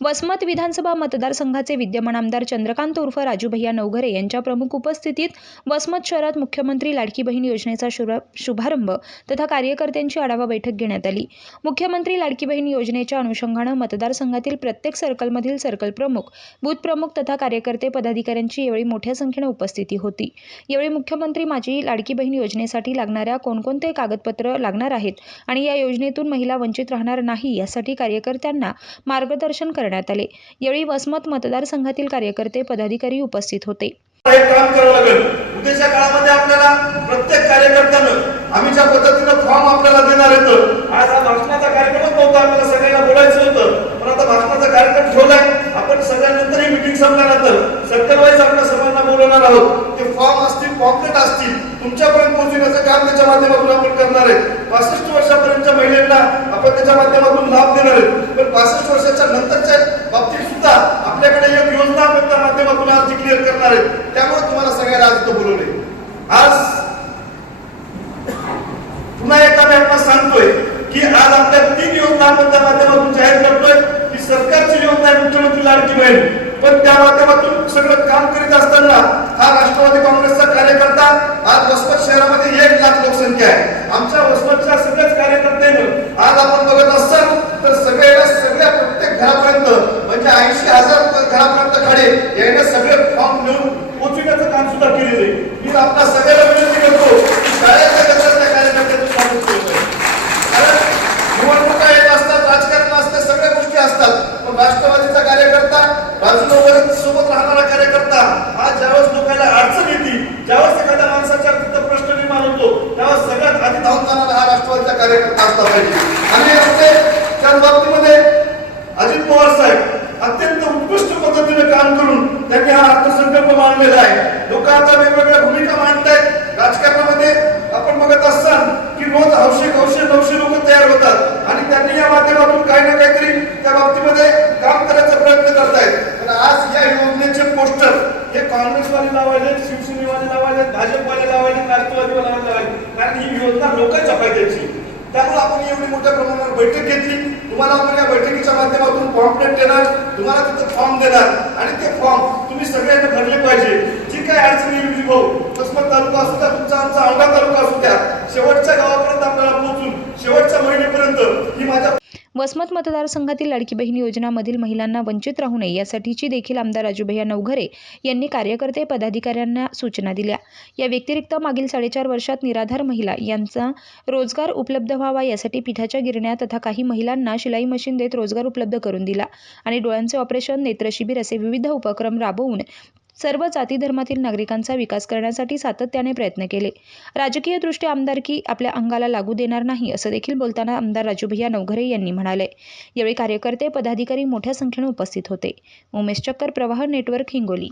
वसमत विधानसभा मतदारसंघाचे विद्यमान आमदार चंद्रकांत उर्फ राजू भैया नवघरे यांच्या प्रमुख उपस्थितीत वसमत शहरात मुख्यमंत्री लाडकी बहीण योजनेचा शुभ- शुभारंभ तथा कार्यकर्त्यांची आढावा बैठक घेण्यात आली. मुख्यमंत्री लाडकी बहीण योजनेच्या अनुषंगानं मतदारसंघातील प्रत्येक सर्कलमधील सर्कल प्रमुख बूथ प्रमुख तथा कार्यकर्ते पदाधिकाऱ्यांची यावेळी मोठ्या संख्येनं उपस्थिती होती. यावेळी मुख्यमंत्री माझी लाडकी बहीण योजनेसाठी लागणाऱ्या कोणकोणते कागदपत्र लागणार आहेत आणि या योजनेतून महिला वंचित राहणार नाही यासाठी कार्यकर्त्यांना मार्गदर्शन करण्यात आले. यावेळी वसमत मतदारसंघातील कार्यकर्ते पदाधिकारी उपस्थित होते. हे काम करावं लागेल. उद्याच्या काळामध्ये आपल्याला प्रत्येक कार्यकर्त्यानं आम्ही ज्या पद्धतीनं फॉर्म आपल्याला देणार येतं आज हा भाषणाचा कार्यक्रमच नव्हता. आपल्याला सगळ्यांना बोलायचं होतं. पण आता भाषणाचा कार्यक्रम ठेवलाय. आपण ही मिटिंग संपल्यानंतर सर्कल वाईज आपल्या सर्वांना बोलवणार आहोत. ते फॉर्म असतील पॉकेट असतील तुमच्यापर्यंत पोहोचविण्याचं काम त्याच्या माध्यमातून आपण करणार आहे पासष्ट वर्षापर्यंतच्या महिलांना आपण त्याच्या माध्यमातून लाभ देणार आहे पण पासष्ट वर्षाच्या नंतरच्या बाबतीत सुद्धा आपल्याकडे एक योजना आपण त्या माध्यमातून आज डिक्लेअर करणार आहे त्यामुळे तुम्हाला सगळ्याला आज इथं बोलवले. आज पुन्हा एकदा मी आपण सांगतोय की आज आपल्या तीन योजना आपण त्या माध्यमातून जाहीर करतोय. की सरकारची योजना आहे मुख्यमंत्री लाडकी बहीण. पण त्या माध्यमातून सगळं काम करीत असताना आहे. आमच्या वसमतच्या सगळ्याच कार्यकर्त्यांनी आज आपण बघत असाल तर सगळ्याला सगळ्या प्रत्येक घरापर्यंत म्हणजे ऐंशी हजार घरापर्यंत खाडे याने सगळे फॉर्म घेऊन पोचविण्याचं काम सुद्धा केलेलं आहे. मी आपल्या सगळ्याला विनंती करतो शाळेच्या गटातल्या कार्यकर्त्यांचं स्वागत करतोय कारण निवडणुका येत असतात राजकारण असते सगळ्या गोष्टी असतात. पण राष्ट्रवादीचा कार्यकर्ता राजू सोबत राहणारा कार्यकर्ता आज ज्यावेळेस लोकांना अडचण येते धावून जाणारा हा राष्ट्रवादीचा कार्यकर्ता असला पाहिजे. आणि असते त्याच बाबतीमध्ये अजित पवार साहेब अत्यंत उत्कृष्ट पद्धतीने काम करून त्यांनी हा अर्थसंकल्प मांडलेला आहे. लोक आता वेगवेगळ्या भूमिका मांडतायत राजकारणामध्ये आपण बघत असताल की रोज हौशे नऊशे नऊशे लोक तयार होतात आणि त्यांनी या माध्यमातून काही ना काहीतरी त्या बाबतीमध्ये काम करायचा प्रयत्न करतायत पण आज या योजनेचे पोस्टर हे काँग्रेसवाले लावायले शिवसेनेवाले लावायचे भाजपवाले लावायले राष्ट्रवादीवाले लावायचे. कारण ही योजना लोकांच्या फायद्याची. त्यामुळे आपण एवढी मोठ्या प्रमाणावर बैठक घेतली. तुम्हाला आपण या बैठकीच्या माध्यमातून पॉम्पलेट देणार तुम्हाला तिथं फॉर्म देणार. आणि ते फॉर्म तुम्ही सगळ्यांना भरले पाहिजे. जी काय अडचणी येईल भाऊ वसमत तालुका असू द्या तुमचा आमचा औंढा तालुका असू द्या शेवटच्या गावापर्यंत आपल्याला पोहोचून शेवटच्या महिनेपर्यंत ही माझ्या वसमत मतदारसंघातील लाडकी बहीण योजनामधील महिलांना वंचित राहू नये यासाठीची देखील आमदार राजूभैया नवघरे यांनी कार्यकर्ते पदाधिकाऱ्यांना सूचना दिल्या. या व्यतिरिक्त मागील साडेचार वर्षात निराधार महिला यांचा रोजगार उपलब्ध व्हावा यासाठी पिठाच्या गिरण्या तथा काही महिलांना शिलाई मशीन देत रोजगार उपलब्ध करून दिला आणि डोळ्यांचे ऑपरेशन नेत्रशिबिर असे विविध उपक्रम राबवून सर्व जाती धर्मातील नागरिकांचा विकास करण्यासाठी सातत्याने प्रयत्न केले. राजकीयदृष्ट्या आमदारकी आपल्या अंगाला लागू देणार नाही असं देखील बोलताना आमदार राजूभैया नवघरे यांनी म्हणाले. यावेळी कार्यकर्ते पदाधिकारी मोठ्या संख्येने उपस्थित होते. उमेश चक्कर प्रवाह नेटवर्क हिंगोली.